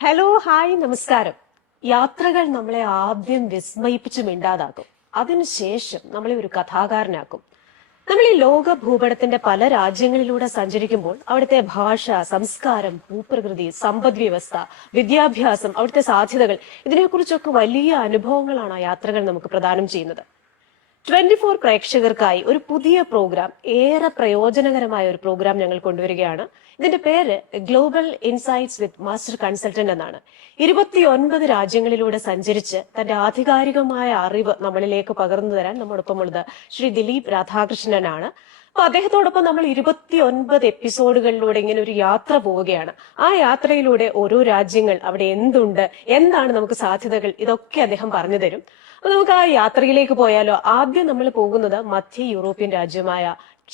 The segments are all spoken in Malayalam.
ഹലോ ഹായ് നമസ്കാരം. യാത്രകൾ നമ്മളെ ആദ്യം വിസ്മയിപ്പിച്ച് മിണ്ടാതാക്കും. അതിനുശേഷം നമ്മളെ ഒരു കഥാകാരനാക്കും. നമ്മൾ ഈ ലോക ഭൂപടത്തിന്റെ പല രാജ്യങ്ങളിലൂടെ സഞ്ചരിക്കുമ്പോൾ അവിടുത്തെ ഭാഷ, സംസ്കാരം, ഭൂപ്രകൃതി, സമ്പദ് വ്യവസ്ഥ, വിദ്യാഭ്യാസം, അവിടുത്തെ സാധ്യതകൾ, ഇതിനെക്കുറിച്ചൊക്കെ വലിയ അനുഭവങ്ങളാണ് ആ യാത്രകൾ നമുക്ക് പ്രദാനം ചെയ്യുന്നത്. 24 പ്രേക്ഷകർക്കായി ഒരു പുതിയ പ്രോഗ്രാം, ഏറെ പ്രയോജനകരമായ ഒരു പ്രോഗ്രാം ഞങ്ങൾ കൊണ്ടുവരികയാണ്. ഇതിന്റെ പേര് ഗ്ലോബൽ ഇൻസൈറ്റ്സ് വിത്ത് മാസ്റ്റർ കൺസൾട്ടന്റ് എന്നാണ്. 29 രാജ്യങ്ങളിലൂടെ സഞ്ചരിച്ച് തന്റെ ആധികാരികമായ അറിവ് നമ്മളിലേക്ക് പകർന്നു തരാൻ നമ്മോടൊപ്പമുള്ളത് ശ്രീ ദിലീപ് രാധാകൃഷ്ണനാണ്. അപ്പൊ അദ്ദേഹത്തോടൊപ്പം നമ്മൾ 29 എപ്പിസോഡുകളിലൂടെ ഇങ്ങനെ ഒരു യാത്ര പോവുകയാണ്. ആ യാത്രയിലൂടെ ഓരോ രാജ്യങ്ങൾ, അവിടെ എന്തുണ്ട്, എന്താണ് നമുക്ക് സാധ്യതകൾ, ഇതൊക്കെ അദ്ദേഹം പറഞ്ഞു തരും. അപ്പൊ നമുക്ക് ആ യാത്രയിലേക്ക് പോയാലോ. ആദ്യം നമ്മൾ പോകുന്നത് മധ്യ യൂറോപ്യൻ രാജ്യമായ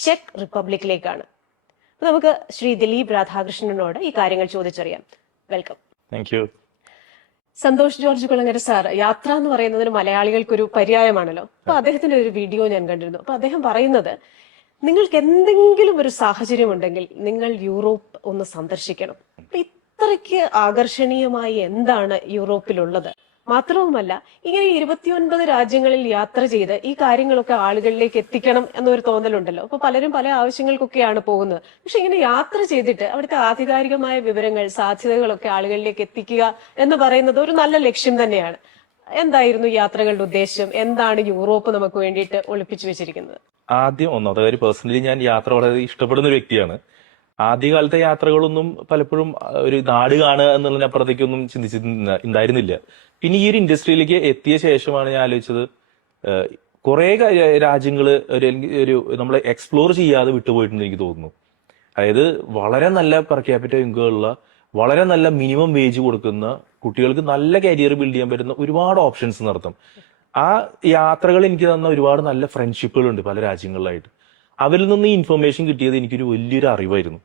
ചെക്ക് റിപ്പബ്ലിക്കിലേക്കാണ്. അപ്പൊ നമുക്ക് ശ്രീ ദിലീപ് രാധാകൃഷ്ണനോട് ഈ കാര്യങ്ങൾ ചോദിച്ചറിയാം. Welcome. Thank you. Santhosh George Kulangara sir, യാത്ര എന്ന് പറയുന്നതിന് മലയാളികൾക്കൊരു പര്യായമാണല്ലോ. അപ്പൊ അദ്ദേഹത്തിന്റെ ഒരു വീഡിയോ ഞാൻ കണ്ടിരുന്നു. അപ്പൊ അദ്ദേഹം പറയുന്നത്, നിങ്ങൾക്ക് എന്തെങ്കിലും ഒരു സാഹചര്യം ഉണ്ടെങ്കിൽ നിങ്ങൾ യൂറോപ്പ് ഒന്ന് സന്ദർശിക്കണം. അപ്പൊ ഇത്രയ്ക്ക് ആകർഷണീയമായി എന്താണ് യൂറോപ്പിലുള്ളത്? മാത്രവുമല്ല, ഇങ്ങനെ 29 രാജ്യങ്ങളിൽ യാത്ര ചെയ്ത് ഈ കാര്യങ്ങളൊക്കെ ആളുകളിലേക്ക് എത്തിക്കണം എന്നൊരു തോന്നലുണ്ടല്ലോ. അപ്പൊ പലരും പല ആവശ്യങ്ങൾക്കൊക്കെയാണ് പോകുന്നത്. പക്ഷെ ഇങ്ങനെ യാത്ര ചെയ്തിട്ട് അവിടുത്തെ ആധികാരികമായ വിവരങ്ങൾ, സാധ്യതകളൊക്കെ ആളുകളിലേക്ക് എത്തിക്കുക എന്ന് പറയുന്നത് ഒരു നല്ല ലക്ഷ്യം തന്നെയാണ്. എന്തായിരുന്നു യാത്രകളുടെ ഉദ്ദേശം? എന്താണ് യൂറോപ്പ് നമുക്ക് വേണ്ടിയിട്ട് ഒളിപ്പിച്ചു വെച്ചിരിക്കുന്നത്? ആദ്യം ഒന്നാമത്തെ കാര്യം, പേഴ്സണലി ഞാൻ യാത്ര വളരെ ഇഷ്ടപ്പെടുന്ന ഒരു വ്യക്തിയാണ്. ആദ്യകാലത്തെ യാത്രകളൊന്നും പലപ്പോഴും ഒരു നാട് കാണുക എന്നുള്ളതിനപ്പുറത്തേക്കൊന്നും ഉണ്ടായിരുന്നില്ല. പിന്നെ ഈ ഒരു ഇൻഡസ്ട്രിയിലേക്ക് എത്തിയ ശേഷമാണ് ഞാൻ ആലോചിച്ചത്, കുറെ രാജ്യങ്ങള് ഒരു നമ്മളെ എക്സ്പ്ലോർ ചെയ്യാതെ വിട്ടുപോയിട്ടുണ്ട് എനിക്ക് തോന്നുന്നു. അതായത് വളരെ നല്ല പെർ ക്യാപിറ്റ ഇൻകമുള്ള, വളരെ നല്ല മിനിമം വേജ് കൊടുക്കുന്ന, കുട്ടികൾക്ക് നല്ല കരിയർ ബിൽഡ് ചെയ്യാൻ പറ്റുന്ന ഒരുപാട് ഓപ്ഷൻസ് നടത്തും. ആ യാത്രകൾ എനിക്ക് തന്ന ഒരുപാട് നല്ല ഫ്രണ്ട്ഷിപ്പുകളുണ്ട് പല രാജ്യങ്ങളിലായിട്ട്. അവരിൽ നിന്ന് ഈ ഇൻഫർമേഷൻ കിട്ടിയത് എനിക്കൊരു വലിയൊരു അറിവായിരുന്നു.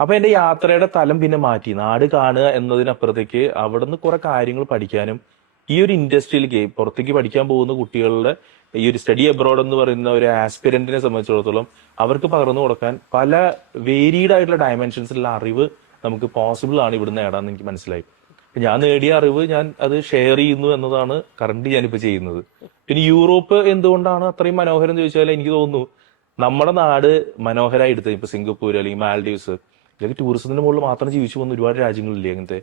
അപ്പൊ എന്റെ യാത്രയുടെ തലം പിന്നെ മാറ്റി. നാട് കാണുക എന്നതിനപ്പുറത്തേക്ക് അവിടെ നിന്ന് കുറെ കാര്യങ്ങൾ പഠിക്കാനും, ഈ ഒരു ഇൻഡസ്ട്രിയിലേക്ക് പുറത്തേക്ക് പഠിക്കാൻ പോകുന്ന കുട്ടികളുടെ ഈ ഒരു സ്റ്റഡി അബ്രോഡ് എന്ന് പറയുന്ന ഒരു ആസ്പിരന്റിനെ സംബന്ധിച്ചിടത്തോളം അവർക്ക് പകർന്നു കൊടുക്കാൻ പല വേരീഡ് ആയിട്ടുള്ള ഡയമെൻഷൻസിലുള്ള അറിവ് നമുക്ക് പോസിബിൾ ആണ് ഇവിടെ നേടാന്ന് എനിക്ക് മനസ്സിലായി. ഞാൻ നേടിയ അറിവ് ഞാൻ അത് ഷെയർ ചെയ്യുന്നു എന്നതാണ് കറന്റ് ഞാനിപ്പോ ചെയ്യുന്നത്. പിന്നെ യൂറോപ്പ് എന്തുകൊണ്ടാണ് അത്രയും മനോഹരം എന്ന് ചോദിച്ചാൽ, എനിക്ക് തോന്നുന്നു നമ്മുടെ നാട് മനോഹരമായി എടുത്തത്, ഇപ്പൊ സിംഗപ്പൂർ അല്ലെങ്കിൽ മാൽഡീവ്സ്, ഇതൊക്കെ ടൂറിസത്തിന്റെ മുകളിൽ മാത്രം ജീവിച്ചു പോകുന്ന ഒരുപാട് രാജ്യങ്ങളില്ലേ അങ്ങനത്തെ.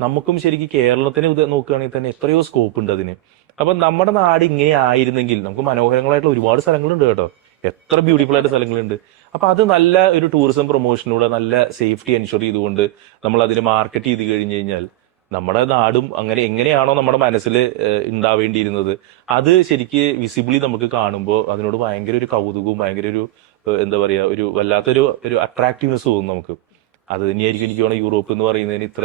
നമുക്കും ശരിക്കും കേരളത്തിനെ നോക്കുകയാണെങ്കിൽ തന്നെ എത്രയോ സ്കോപ്പ് ഉണ്ട് അതിന്. അപ്പൊ നമ്മുടെ നാട് ഇങ്ങനെ ആയിരുന്നെങ്കിൽ, നമുക്ക് മനോഹരങ്ങളായിട്ടുള്ള ഒരുപാട് സ്ഥലങ്ങളുണ്ട് കേട്ടോ, എത്ര ബ്യൂട്ടിഫുൾ ആയിട്ട് സ്ഥലങ്ങളുണ്ട്. അപ്പൊ അത് നല്ല ഒരു ടൂറിസം പ്രൊമോഷനിലൂടെ നല്ല സേഫ്റ്റി എൻഷുർ ചെയ്തുകൊണ്ട് നമ്മൾ അതിന് മാർക്കറ്റ് ചെയ്ത് കഴിഞ്ഞു കഴിഞ്ഞാൽ നമ്മുടെ നാടും അങ്ങനെ എങ്ങനെയാണോ നമ്മുടെ മനസ്സിൽ ഉണ്ടാവേണ്ടിയിരുന്നത് അത് ശരിക്ക് വിസിബിളി നമുക്ക് കാണുമ്പോൾ അതിനോട് ഭയങ്കര ഒരു കൗതുകവും ഭയങ്കര ഒരു എന്താ പറയാ, ഒരു വല്ലാത്തൊരു അട്രാക്റ്റീവ്നെസ് തോന്നും നമുക്ക്. അത് തന്നെയായിരിക്കും എനിക്ക് തോന്നുന്നു യൂറോപ്പ് എന്ന് പറയുന്നതിന് ഇത്ര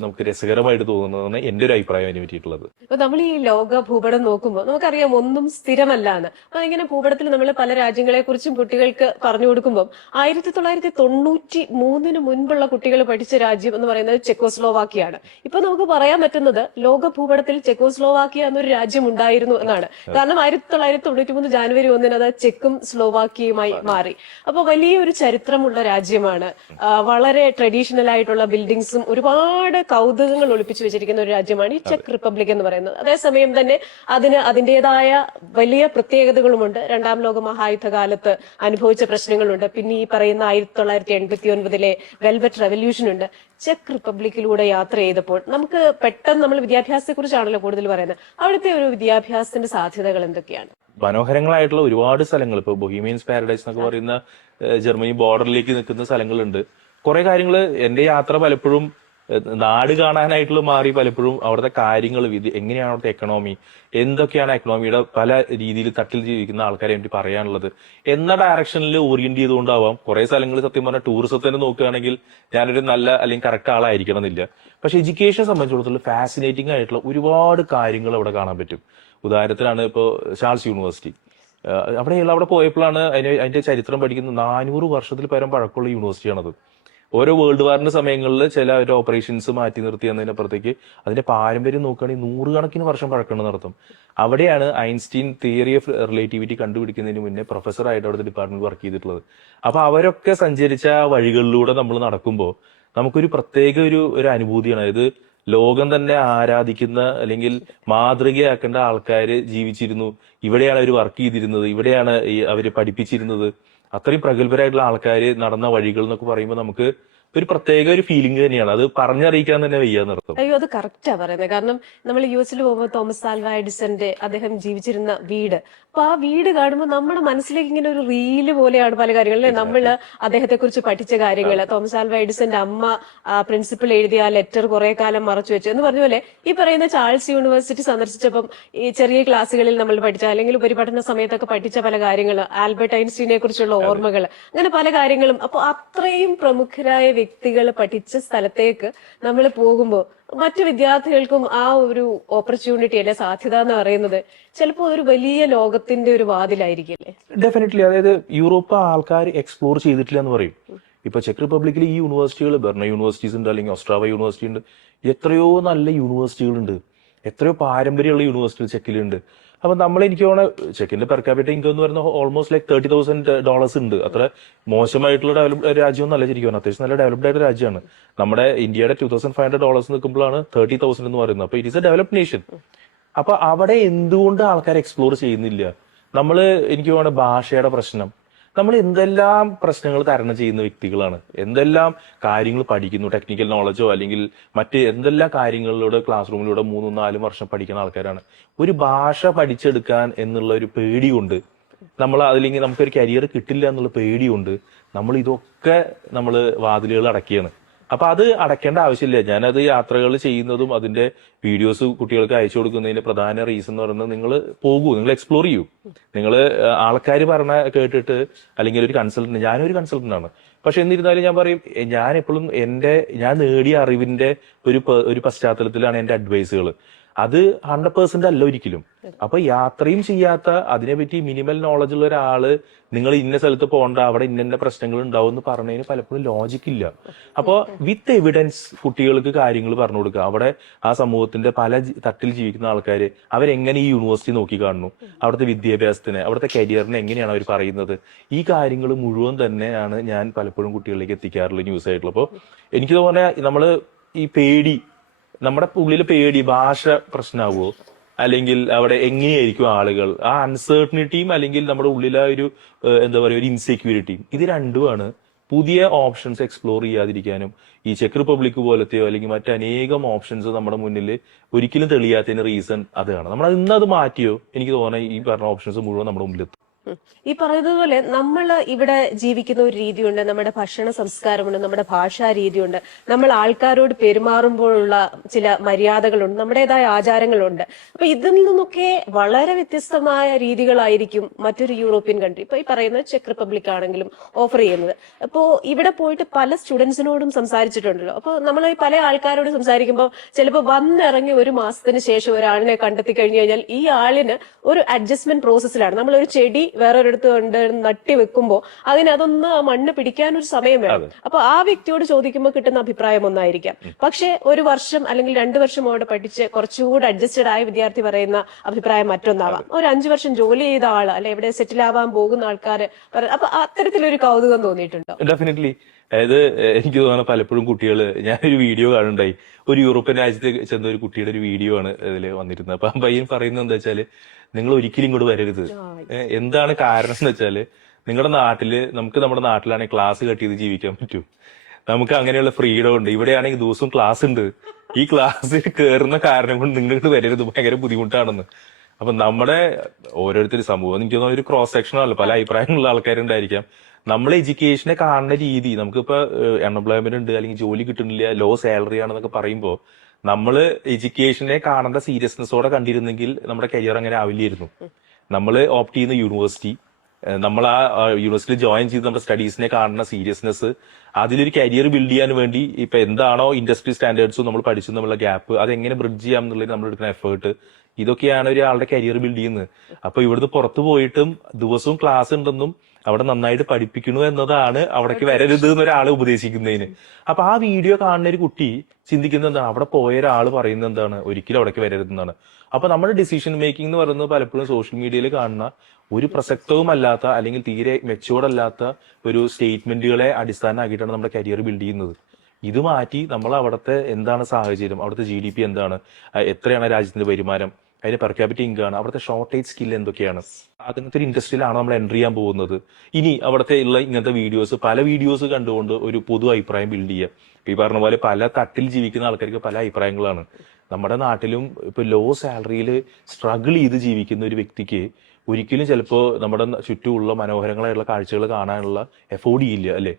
നമുക്ക് രസകരമായിട്ട് തോന്നുന്നതാണ് എന്റെ ഒരു അഭിപ്രായം അതിനെ പറ്റിയിട്ടുള്ളത്. അപ്പൊ നമ്മൾ ഈ ലോക ഭൂപടം നോക്കുമ്പോൾ നമുക്കറിയാം ഒന്നും സ്ഥിരമല്ലാന്ന്. അപ്പൊ ഇങ്ങനെ ഭൂപടത്തിൽ നമ്മൾ പല രാജ്യങ്ങളെ കുറിച്ചും കുട്ടികൾക്ക് പറഞ്ഞു കൊടുക്കുമ്പോൾ 1993 മുൻപുള്ള കുട്ടികൾ പഠിച്ച രാജ്യം എന്ന് പറയുന്നത് ചെക്കോസ്ലോവാക്കിയാണ്. ഇപ്പൊ നമുക്ക് പറയാൻ പറ്റുന്നത് ലോക ഭൂപടത്തിൽ ചെക്കോസ്ലോവാക്കിയ എന്നൊരു രാജ്യം ഉണ്ടായിരുന്നു എന്നാണ്. കാരണം 1993 ജാനുവരി 1 അത് ചെക്കും സ്ലോവാക്കിയയുമായി മാറി. അപ്പൊ വലിയൊരു ചരിത്രമുള്ള രാജ്യമാണ്. വളരെ ട്രഡീഷണൽ ആയിട്ടുള്ള ബിൽഡിങ്സും ഒരുപാട് കൗതുകങ്ങൾ ഒളിപ്പിച്ചു വെച്ചിരിക്കുന്ന ഒരു രാജ്യമാണ് ഈ ചെക്ക് റിപ്പബ്ലിക് എന്ന് പറയുന്നത്. അതേസമയം തന്നെ അതിന് അതിന്റേതായ വലിയ പ്രത്യേകതകളുമുണ്ട്. രണ്ടാം ലോക മഹായുദ്ധ കാലത്ത് അനുഭവിച്ച പ്രശ്നങ്ങളുണ്ട്. പിന്നെ ഈ പറയുന്ന 1989 വെൽവെറ്റ് റെവല്യൂഷൻ ഉണ്ട്. ചെക്ക് റിപ്പബ്ലിക്കിലൂടെ യാത്ര ചെയ്തപ്പോൾ നമുക്ക് പെട്ടെന്ന്, നമ്മൾ വിദ്യാഭ്യാസത്തെ കുറിച്ചാണല്ലോ കൂടുതൽ പറയുന്നത്, അവിടുത്തെ ഒരു വിദ്യാഭ്യാസത്തിന്റെ സാധ്യതകൾ എന്തൊക്കെയാണ്? മനോഹരങ്ങളായിട്ടുള്ള ഒരുപാട് സ്ഥലങ്ങൾ, ഇപ്പൊ ബൊഹീമിയൻസ് പാരഡൈസ് എന്നൊക്കെ പറയുന്ന ജർമ്മനി ബോർഡറിലേക്ക് നിൽക്കുന്ന സ്ഥലങ്ങളുണ്ട്. കുറെ കാര്യങ്ങൾ എന്റെ യാത്ര പലപ്പോഴും നാട് കാണാനായിട്ടുള്ള മാറി, പലപ്പോഴും അവിടുത്തെ കാര്യങ്ങൾ, എങ്ങനെയാണ് അവിടുത്തെ എക്കണോമി, എന്തൊക്കെയാണ് എക്കണോമിയുടെ പല രീതിയിൽ തട്ടിൽ ജീവിക്കുന്ന ആൾക്കാരെ വേണ്ടി പറയാനുള്ളത് എന്ന ഡയറക്ഷനിൽ ഓറിയന്റ് ചെയ്തുകൊണ്ടാവാം. കുറെ സ്ഥലങ്ങൾ സത്യം പറഞ്ഞാൽ ടൂറിസത്തിന് നോക്കുകയാണെങ്കിൽ ഞാനൊരു നല്ല അല്ലെങ്കിൽ കറക്റ്റ് ആളായിരിക്കണം എന്നില്ല. പക്ഷെ എഡ്യൂക്കേഷനെ സംബന്ധിച്ചിടത്തോളം ഫാസിനേറ്റിംഗ് ആയിട്ടുള്ള ഒരുപാട് കാര്യങ്ങൾ അവിടെ കാണാൻ പറ്റും. ഉദാഹരണത്തിനാണ് ഇപ്പോൾ ഷാൾസ് യൂണിവേഴ്സിറ്റി. അവിടെ പോയപ്പോഴാണ് അതിന്റെ ചരിത്രം പഠിക്കുന്നത്. 400 വർഷത്തിൽ പരം പഴക്കമുള്ള യൂണിവേഴ്സിറ്റിയാണത്. ഓരോ വേൾഡ് വാറിന്റെ സമയങ്ങളിൽ ചില ഒരു ഓപ്പറേഷൻസ് മാറ്റി നിർത്തി എന്നതിനപ്പുറത്തേക്ക് അതിന്റെ പാരമ്പര്യം നോക്കുകയാണെങ്കിൽ 100 കണക്കിന് വർഷം പഴക്കമുണ്ടെന്ന് അർത്ഥം. അവിടെയാണ് ഐൻസ്റ്റീൻ തിയറി ഓഫ് റിലേറ്റിവിറ്റി കണ്ടുപിടിക്കുന്നതിന് മുന്നേ പ്രൊഫസറായിട്ട് അവിടുത്തെ ഡിപ്പാർട്ട്മെന്റ് വർക്ക് ചെയ്തിട്ടുള്ളത്. അപ്പൊ അവരൊക്കെ സഞ്ചരിച്ച വഴികളിലൂടെ നമ്മൾ നടക്കുമ്പോൾ നമുക്കൊരു പ്രത്യേക ഒരു അനുഭൂതിയാണ്. അതായത് ലോകം തന്നെ ആരാധിക്കുന്ന അല്ലെങ്കിൽ മാതൃകയാക്കേണ്ട ആൾക്കാർ ജീവിച്ചിരുന്നു, ഇവിടെയാണ് അവർ വർക്ക് ചെയ്തിരുന്നത്, ഇവിടെയാണ് അവര് പഠിപ്പിച്ചിരുന്നത്, അത്രയും പ്രഗത്ഭരായിട്ടുള്ള ആൾക്കാർ നടന്ന വഴികൾ എന്നൊക്കെ പറയുമ്പോൾ നമുക്ക് ഒരു പ്രത്യേക ഒരു ഫീലിംഗ് തന്നെയാണ്. അത് പറഞ്ഞറിയിക്കാൻ തന്നെ വയ്യാന്നർത്ഥം. അയ്യോ, അത് കറക്റ്റാ പറയുന്നത്. കാരണം നമ്മൾ യുഎസിൽ പോകുമ്പോൾ തോമസ് ആൽവ എഡിസന്റെ അദ്ദേഹം ജീവിച്ചിരുന്ന വീട്, അപ്പൊ ആ വീട് കാണുമ്പോൾ നമ്മുടെ മനസ്സിലേക്ക് ഇങ്ങനെ ഒരു റീല് പോലെയാണ് പല കാര്യങ്ങളും. നമ്മള് അദ്ദേഹത്തെ കുറിച്ച് പഠിച്ച കാര്യങ്ങൾ, തോമസ് ആൽവ എഡിസന്റെ അമ്മ പ്രിൻസിപ്പൽ എഴുതിയ ആ ലെറ്റർ കുറെ കാലം മറച്ചു വെച്ചു എന്ന് പറഞ്ഞ പോലെ ഈ പറയുന്ന ചാൾസ് യൂണിവേഴ്സിറ്റി സന്ദർശിച്ചപ്പം ഈ ചെറിയ ക്ലാസ്സുകളിൽ നമ്മൾ പഠിച്ച അല്ലെങ്കിൽ ഉപരിപഠന സമയത്തൊക്കെ പഠിച്ച പല കാര്യങ്ങൾ, ആൽബർട്ട് ഐൻസ്റ്റീനെ കുറിച്ചുള്ള ഓർമ്മകൾ, അങ്ങനെ പല കാര്യങ്ങളും. അപ്പൊ അത്രയും പ്രമുഖരായ വ്യക്തികൾ പഠിച്ച സ്ഥലത്തേക്ക് നമ്മൾ പോകുമ്പോൾ മറ്റു വിദ്യാർത്ഥികൾക്കും ആ ഒരു ഓപ്പർച്യൂണിറ്റി അല്ലെ സാധ്യത എന്ന് പറയുന്നത് ചിലപ്പോൾ ഒരു വലിയ ലോകത്തിന്റെ ഒരു വാതിലായിരിക്കില്ലേ? ഡെഫിനറ്റ്ലി. അതായത് യൂറോപ്പ് ആൾക്കാർ എക്സ്പ്ലോർ ചെയ്തിട്ടില്ല എന്ന് പറയും. ഇപ്പൊ ചെക്ക് റിപ്പബ്ലിക്കിൽ ഈ യൂണിവേഴ്സിറ്റികൾ, ബെർണ യൂണിവേഴ്സിറ്റീസ് ഉണ്ട്, അല്ലെങ്കിൽ ഓസ്ട്രാവ യൂണിവേഴ്സിറ്റി ഉണ്ട്, എത്രയോ നല്ല യൂണിവേഴ്സിറ്റികളുണ്ട്, എത്രയോ പാരമ്പര്യമുള്ള യൂണിവേഴ്സിറ്റികൾ ചെക്കിലുണ്ട്. അപ്പൊ എനിക്ക് തോന്നുന്നത് ചെക്കിന്റെ പെർ ക്യാപിറ്റ ഇൻകം എന്ന് പറയുന്നത് ഓൾമോസ്റ്റ് ലൈക്ക് $30,000 ഉണ്ട്. അത്ര മോശമായിട്ടുള്ള ഡെവലപ്ഡ് രാജ്യം നല്ല ശരിക്കും, അത്യാവശ്യം നല്ല ഡെവലപ്ഡ് ആയിട്ട് രാജ്യമാണ്. നമ്മുടെ ഇന്ത്യയുടെ $2,500 നിൽക്കുമ്പോഴാണ് 30,000 എന്ന് പറയുന്നത്. അപ്പൊ it is A developed nation. അപ്പൊ അവിടെ എന്തുകൊണ്ട് ആൾക്കാർ എക്സ്പ്ലോർ ചെയ്യുന്നില്ല? എനിക്ക് തോന്നുന്നത് ഭാഷയുടെ പ്രശ്നം, നമ്മൾ എന്തെല്ലാം പ്രശ്നങ്ങൾ തരണം ചെയ്യുന്ന വ്യക്തികളാണ്, എന്തെല്ലാം കാര്യങ്ങൾ പഠിക്കുന്നു, ടെക്നിക്കൽ നോളജോ അല്ലെങ്കിൽ മറ്റ് എന്തെല്ലാം കാര്യങ്ങളിലൂടെ ക്ലാസ് റൂമിലൂടെ 3-4 വർഷം പഠിക്കുന്ന ആൾക്കാരാണ്. ഒരു ഭാഷ പഠിച്ചെടുക്കാൻ എന്നുള്ള ഒരു പേടി കൊണ്ട് അതില്ലെങ്കിൽ നമുക്കൊരു കരിയർ കിട്ടില്ല എന്നുള്ള പേടിയുണ്ട് നമ്മൾ ഇതൊക്കെ വാതിലുകൾ അടക്കിയാണ്. അപ്പൊ അത് അടയ്ക്കേണ്ട ആവശ്യമില്ല. ഞാനത് യാത്രകൾ ചെയ്യുന്നതും അതിന്റെ വീഡിയോസ് കുട്ടികൾക്ക് അയച്ചു കൊടുക്കുന്നതിന്റെ പ്രധാന റീസൺ എന്ന് പറയുന്നത്, നിങ്ങൾ പോകൂ, നിങ്ങൾ എക്സ്പ്ലോർ ചെയ്യൂ. നിങ്ങൾ ആൾക്കാർ കേട്ടിട്ട് അല്ലെങ്കിൽ ഒരു കൺസൾട്ടന്റ്, ഞാനൊരു കൺസൾട്ടന്റ് ആണ്, പക്ഷെ എന്നിരുന്നാലും ഞാൻ പറയും, ഞാൻ എപ്പോഴും ഞാൻ നേടിയ അറിവിന്റെ ഒരു പശ്ചാത്തലത്തിലാണ് എന്റെ അഡ്വൈസുകൾ. അത് 100% അല്ല ഒരിക്കലും. അപ്പൊ യാത്രയും ചെയ്യാത്ത, അതിനെപ്പറ്റി മിനിമൽ നോളജ് ഉള്ള ഒരാള് നിങ്ങൾ ഇന്ന സ്ഥലത്ത് പോകണ്ട, അവിടെ ഇന്ന പ്രശ്നങ്ങൾ ഉണ്ടാവും എന്ന് പറഞ്ഞതിന് പലപ്പോഴും ലോജിക് ഇല്ല. അപ്പൊ വിത്ത് എവിഡൻസ് കുട്ടികൾക്ക് കാര്യങ്ങൾ പറഞ്ഞു കൊടുക്കുക. അവിടെ ആ സമൂഹത്തിന്റെ പല തട്ടിൽ ജീവിക്കുന്ന ആൾക്കാര് അവരെങ്ങനെ ഈ യൂണിവേഴ്സിറ്റി നോക്കി കാണുന്നു, അവിടുത്തെ വിദ്യാഭ്യാസത്തിന്, അവിടുത്തെ കരിയറിന് എങ്ങനെയാണ് അവർ പറയുന്നത്, ഈ കാര്യങ്ങൾ മുഴുവൻ തന്നെയാണ് ഞാൻ പലപ്പോഴും കുട്ടികളിലേക്ക് എത്തിക്കാറുള്ള ന്യൂസ് ആയിട്ടുള്ള. അപ്പൊ എനിക്ക് തോന്നുന്നത് ഈ പേടി, നമ്മുടെ ഉള്ളിൽ പേടി, ഭാഷ പ്രശ്നമാവുമോ, അല്ലെങ്കിൽ അവിടെ എങ്ങനെയായിരിക്കും ആളുകൾ, ആ അൺസർട്ടനിറ്റിയും അല്ലെങ്കിൽ നമ്മുടെ ഉള്ളിലെ ഒരു ഒരു ഇൻസെക്യൂരിറ്റിയും, ഇത് രണ്ടുമാണ് പുതിയ ഓപ്ഷൻസ് എക്സ്പ്ലോർ ചെയ്യാതിരിക്കാനും ഈ ചെക്ക് റിപ്പബ്ലിക് പോലത്തെയോ അല്ലെങ്കിൽ മറ്റനേകം ഓപ്ഷൻസ് നമ്മുടെ മുന്നിൽ ഒരിക്കലും തെളിയാത്തതിന് റീസൺ അതാണ്. നമ്മൾ ഇന്നത് മാറ്റിയോ എനിക്ക് തോന്നുന്നത് ഈ പറഞ്ഞ ഓപ്ഷൻസ് മുഴുവൻ നമ്മുടെ മുന്നിലെത്തും. ഈ പറയുന്നത് പോലെ നമ്മൾ ഇവിടെ ജീവിക്കുന്ന ഒരു രീതിയുണ്ട്, നമ്മുടെ ഭക്ഷണ സംസ്കാരമുണ്ട്, നമ്മുടെ ഭാഷാ രീതിയുണ്ട്, നമ്മൾ ആൾക്കാരോട് പെരുമാറുമ്പോഴുള്ള ചില മര്യാദകളുണ്ട്, നമ്മുടേതായ ആചാരങ്ങളുണ്ട്. അപ്പൊ ഇതിൽ നിന്നൊക്കെ വളരെ വ്യത്യസ്തമായ രീതികളായിരിക്കും മറ്റൊരു യൂറോപ്യൻ കൺട്രി, ഇപ്പൊ ഈ പറയുന്ന ചെക്ക് റിപ്പബ്ലിക് ആണെങ്കിലും ഓഫർ ചെയ്യുന്നത്. അപ്പോ ഇവിടെ പോയിട്ട് പല സ്റ്റുഡൻസിനോടും സംസാരിച്ചിട്ടുണ്ടല്ലോ. അപ്പൊ നമ്മൾ ഈ പല ആൾക്കാരോട് സംസാരിക്കുമ്പോൾ ചിലപ്പോൾ വന്നിറങ്ങി 1 മാസത്തിന് ശേഷം ഒരാളിനെ കണ്ടെത്തി കഴിഞ്ഞു കഴിഞ്ഞാൽ ഈ ആളിന് ഒരു അഡ്ജസ്റ്റ്മെന്റ് പ്രോസസ്സിലാണ്. നമ്മളൊരു ചെടി വേറൊരിടത്ത് കൊണ്ട് നട്ടി വെക്കുമ്പോൾ അതൊന്ന് മണ്ണ് പിടിക്കാൻ ഒരു സമയം വേണം. അപ്പൊ ആ വ്യക്തിയോട് ചോദിക്കുമ്പോൾ കിട്ടുന്ന അഭിപ്രായം ഒന്നായിരിക്കാം, പക്ഷെ 1 വർഷം അല്ലെങ്കിൽ 2 വർഷം അവിടെ പഠിച്ച് കുറച്ചുകൂടി അഡ്ജസ്റ്റഡ് ആയ വിദ്യാർത്ഥി പറയുന്ന അഭിപ്രായം മറ്റൊന്നാവാം. ഒരു 5 വർഷം ജോലി ചെയ്ത ആള് അല്ലെ ഇവിടെ സെറ്റിൽ ആവാൻ പോകുന്ന ആൾക്കാര്. അപ്പൊ അത്തരത്തിലൊരു കൗതുകം തോന്നിയിട്ടുണ്ടോ? ഡെഫിനറ്റ്ലി. അതായത് എനിക്ക് തോന്നുന്നത് പലപ്പോഴും കുട്ടികൾ, ഞാനൊരു വീഡിയോ കാണുണ്ടായി, ഒരു യൂറോപ്യൻ രാജ്യത്ത് ചെന്ന ഒരു കുട്ടിയുടെ ഒരു വീഡിയോ ആണ് ഇതിൽ വന്നിരുന്നത്. അപ്പൊ ആ പയ്യൻ പറയുന്നത് എന്താ വെച്ചാല്, നിങ്ങൾ ഒരിക്കലും ഇങ്ങോട്ട് വരരുത്. എന്താണ് കാരണം എന്ന് വെച്ചാല്, നമ്മുടെ നാട്ടിലാണെങ്കിൽ ക്ലാസ് കട്ട് ചെയ്ത് ജീവിക്കാൻ പറ്റും, നമുക്ക് അങ്ങനെയുള്ള ഫ്രീഡം ഉണ്ട്. ഇവിടെയാണെങ്കിൽ ദിവസവും ക്ലാസ് ഉണ്ട്, ഈ ക്ലാസ്സിൽ കയറുന്ന കാരണം കൊണ്ട് നിങ്ങൾക്ക് വരരുത്, ഭയങ്കര ബുദ്ധിമുട്ടാണെന്ന്. അപ്പൊ നമ്മുടെ ഓരോരുത്തർ സമൂഹം, എനിക്ക് തോന്നുന്ന ഒരു ക്രോസ് സെക്ഷനല്ല, പല അഭിപ്രായങ്ങളുള്ള ആൾക്കാരുണ്ടായിരിക്കാം. നമ്മളെ എഡ്യൂക്കേഷനെ കാണുന്ന രീതി, നമുക്കിപ്പോ അൺഎംപ്ലോയ്മെന്റ് ഉണ്ട്, അല്ലെങ്കിൽ ജോലി കിട്ടുന്നില്ല, ലോ സാലറി ആണെന്നൊക്കെ പറയുമ്പോൾ നമ്മള് എഡ്യൂക്കേഷനെ കാണേണ്ട സീരിയസ്നെസ്സോടെ കണ്ടിരുന്നെങ്കിൽ നമ്മുടെ കരിയർ അങ്ങനെ ആവില്ലായിരുന്നു. നമ്മൾ ഓപ്റ്റ് ചെയ്യുന്ന യൂണിവേഴ്സിറ്റി, നമ്മൾ ആ യൂണിവേഴ്സിറ്റിയിൽ ജോയിൻ ചെയ്ത് നമ്മുടെ സ്റ്റഡീസിനെ കാണുന്ന സീരിയസ്നെസ്, അതിലൊരു കരിയർ ബിൽഡ് ചെയ്യാൻ വേണ്ടി ഇപ്പൊ എന്താണോ ഇൻഡസ്ട്രി സ്റ്റാൻഡേർഡ്സും നമ്മൾ പഠിച്ചു എന്നുള്ള ഗ്യാപ്പ്, അതെങ്ങനെ ബ്രിഡ്ജ് ചെയ്യാം എന്നുള്ളത് നമ്മൾ എടുക്കുന്ന എഫേർട്ട്, ഇതൊക്കെയാണ് ഒരാളുടെ കരിയർ ബിൽഡ് ചെയ്യുന്നത്. അപ്പൊ ഇവിടുന്ന് പുറത്തു പോയിട്ടും ദിവസവും ക്ലാസ് ഉണ്ടെന്നും അവിടെ നന്നായിട്ട് പഠിപ്പിക്കണു എന്നതാണ് അവിടേക്ക് വരരുത് എന്നൊരാളെ ഉപദേശിക്കുന്നതിന്. അപ്പൊ ആ വീഡിയോ കാണുന്ന ഒരു കുട്ടി ചിന്തിക്കുന്നത് എന്താണ്, അവിടെ പോയ ഒരാൾ പറയുന്നത് എന്താണ്, ഒരിക്കലും അവിടേക്ക് വരരുതെന്നാണ്. അപ്പൊ നമ്മുടെ ഡിസിഷൻ മേക്കിംഗ് എന്ന് പറയുന്നത് പലപ്പോഴും സോഷ്യൽ മീഡിയയിൽ കാണുന്ന ഒരു പ്രസക്തവുമല്ലാത്ത അല്ലെങ്കിൽ തീരെ മെച്ചുവേർഡ് അല്ലാത്ത ഒരു സ്റ്റേറ്റ്മെന്റുകളെ അടിസ്ഥാനമാക്കിയിട്ടാണ് നമ്മുടെ കരിയർ ബിൽഡ് ചെയ്യുന്നത്. ഇത് മാറ്റി നമ്മൾ അവിടുത്തെ എന്താണ് സാഹചര്യം, അവിടുത്തെ GDP എന്താണ്, എത്രയാണ് രാജ്യത്തിന്റെ വരുമാനം, അതിന്റെ പെർ ക്യാപിറ്റ ഇൻകം ആണ്, അവിടുത്തെ ഷോർട്ടേജ് സ്കിൽ എന്തൊക്കെയാണ്, അങ്ങനത്തെ ഒരു ഇൻഡസ്ട്രിയിലാണ് നമ്മൾ എൻ്റർ ചെയ്യാൻ പോകുന്നത്. ഇനി അവിടുത്തെ ഉള്ള ഇങ്ങനത്തെ പല വീഡിയോസ് കണ്ടുകൊണ്ട് ഒരു പൊതു അഭിപ്രായം ബിൽഡ് ചെയ്യുക. ഈ പറഞ്ഞ പോലെ പല തട്ടിൽ ജീവിക്കുന്ന ആൾക്കാർക്ക് പല അഭിപ്രായങ്ങളാണ്. നമ്മുടെ നാട്ടിലും ഇപ്പൊ ലോ സാലറിയിൽ സ്ട്രഗിൾ ചെയ്ത് ജീവിക്കുന്ന ഒരു വ്യക്തിക്ക് ഒരിക്കലും ചിലപ്പോൾ നമ്മുടെ ചുറ്റുമുള്ള മനോഹരങ്ങളായിട്ടുള്ള കാഴ്ചകൾ കാണാനുള്ള എഫോർഡ് ചെയ്യില്ല, അല്ലെ?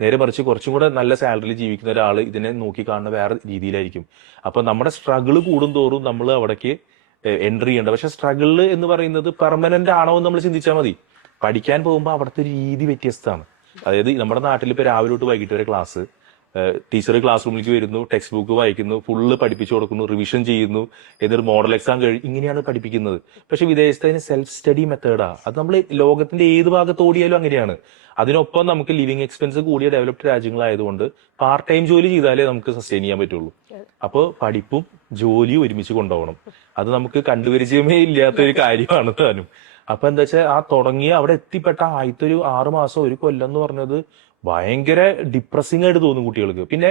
നേരെ മറിച്ച് കുറച്ചും കൂടെ നല്ല സാലറിയിൽ ജീവിക്കുന്ന ഒരാൾ ഇതിനെ നോക്കി കാണുന്ന വേറെ രീതിയിലായിരിക്കും. അപ്പൊ നമ്മുടെ സ്ട്രഗിൾ കൂടുന്തോറും നമ്മൾ അവിടേക്ക് എൻട്രി ചെയ്യേണ്ട. പക്ഷെ സ്ട്രഗിൾ എന്ന് പറയുന്നത് പെർമനന്റ് ആണോ എന്ന് നമ്മൾ ചിന്തിച്ചാൽ മതി. പഠിക്കാൻ പോകുമ്പോൾ അവിടുത്തെ ഒരു രീതി വ്യത്യസ്തമാണ്. അതായത് നമ്മുടെ നാട്ടിൽ ഇപ്പൊ രാവിലെ തൊട്ട് വൈകിട്ട് വരെ ക്ലാസ്, ടീച്ചർ ക്ലാസ് റൂമിലേക്ക് വരുന്നു, ടെക്സ്റ്റ് ബുക്ക് വായിക്കുന്നു, ഫുള്ള് പഠിപ്പിച്ചു കൊടുക്കുന്നു, റിവിഷൻ ചെയ്യുന്നു, എന്നിട്ട് മോഡൽ എക്സാം ഇങ്ങനെയാണ് പഠിപ്പിക്കുന്നത്. പക്ഷെ വിദേശത്ത് അതിന് സെൽഫ് സ്റ്റഡി മെത്തേഡാ. അത് നമ്മൾ ലോകത്തിന്റെ ഏത് ഭാഗത്ത് ഓടിയാലും അങ്ങനെയാണ്. അതിനൊപ്പം നമുക്ക് ലിവിങ് എക്സ്പെൻസ് കൂടിയ ഡെവലപ്ഡ് രാജ്യങ്ങളായതുകൊണ്ട് പാർട്ട് ടൈം ജോലി ചെയ്താലേ നമുക്ക് സസ്റ്റെയിൻ ചെയ്യാൻ പറ്റുള്ളൂ. അപ്പോൾ പഠിപ്പും ജോലിയും ഒരുമിച്ച് കൊണ്ടുപോകണം. അത് നമുക്ക് കണ്ടുപരിചയമേ ഇല്ലാത്തൊരു കാര്യമാണ് താനും. അപ്പൊ എന്താ വെച്ചാൽ ആ തുടങ്ങിയ അവിടെ എത്തിപ്പെട്ട ആദ്യത്തെ ഒരു 6 മാസം 1 കൊല്ലം എന്ന് പറഞ്ഞത് ഭയങ്കര ഡിപ്രസിംഗ് ആയിട്ട് തോന്നും കുട്ടികൾക്ക്. പിന്നെ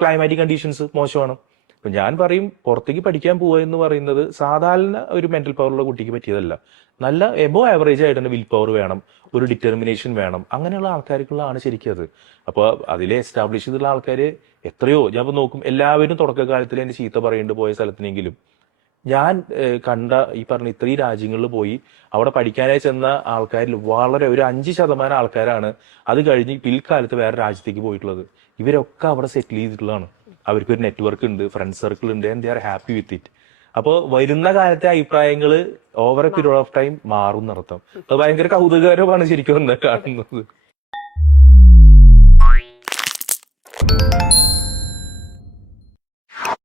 ക്ലൈമാറ്റിക് കണ്ടീഷൻസ് മോശമാണ്. ഇപ്പൊ ഞാൻ പറയും, പുറത്തേക്ക് പഠിക്കാൻ പോവുക എന്ന് പറയുന്നത് സാധാരണ ഒരു മെന്റൽ പവറുള്ള കുട്ടിക്ക് പറ്റിയതല്ല. നല്ല എബോ ആവറേജ് ആയിട്ട് തന്നെ വിൽ പവർ വേണം, ഒരു ഡിറ്റർമിനേഷൻ വേണം. അങ്ങനെയുള്ള ആൾക്കാർക്കുള്ളതാണ് ശരിക്കും അത്. അപ്പൊ അതിലെ എസ്റ്റാബ്ലിഷ് ചെയ്തിട്ടുള്ള ആൾക്കാര് എത്രയോ, ഞാൻ ഇപ്പൊ നോക്കും, എല്ലാവരും തുടക്കകാലത്തിൽ എന്നെ ചീത്ത പറയേണ്ടി പോയ സ്ഥലത്തിനെങ്കിലും ഞാൻ കണ്ട ഈ പറഞ്ഞ ഇത്രയും രാജ്യങ്ങളിൽ പോയി അവിടെ പഠിക്കാനായി ചെന്ന ആൾക്കാരിൽ വളരെ ഒരു 5% ആൾക്കാരാണ് അത് കഴിഞ്ഞ് പിൽക്കാലത്ത് വേറെ രാജ്യത്തേക്ക് പോയിട്ടുള്ളത്. ഇവരൊക്കെ അവിടെ സെറ്റിൽ ചെയ്തിട്ടുള്ളതാണ്. അവർക്കൊരു നെറ്റ്വർക്ക് ഉണ്ട്, ഫ്രണ്ട് സർക്കിൾ ഉണ്ട്, and they are happy with it. അപ്പോൾ വരുന്ന കാലത്തെ അഭിപ്രായങ്ങൾ over A period of time മാറും എന്നർത്ഥം. അത് ഭയങ്കര കൗതുകകരമാണ് ശരിക്കും കാണുന്നത്.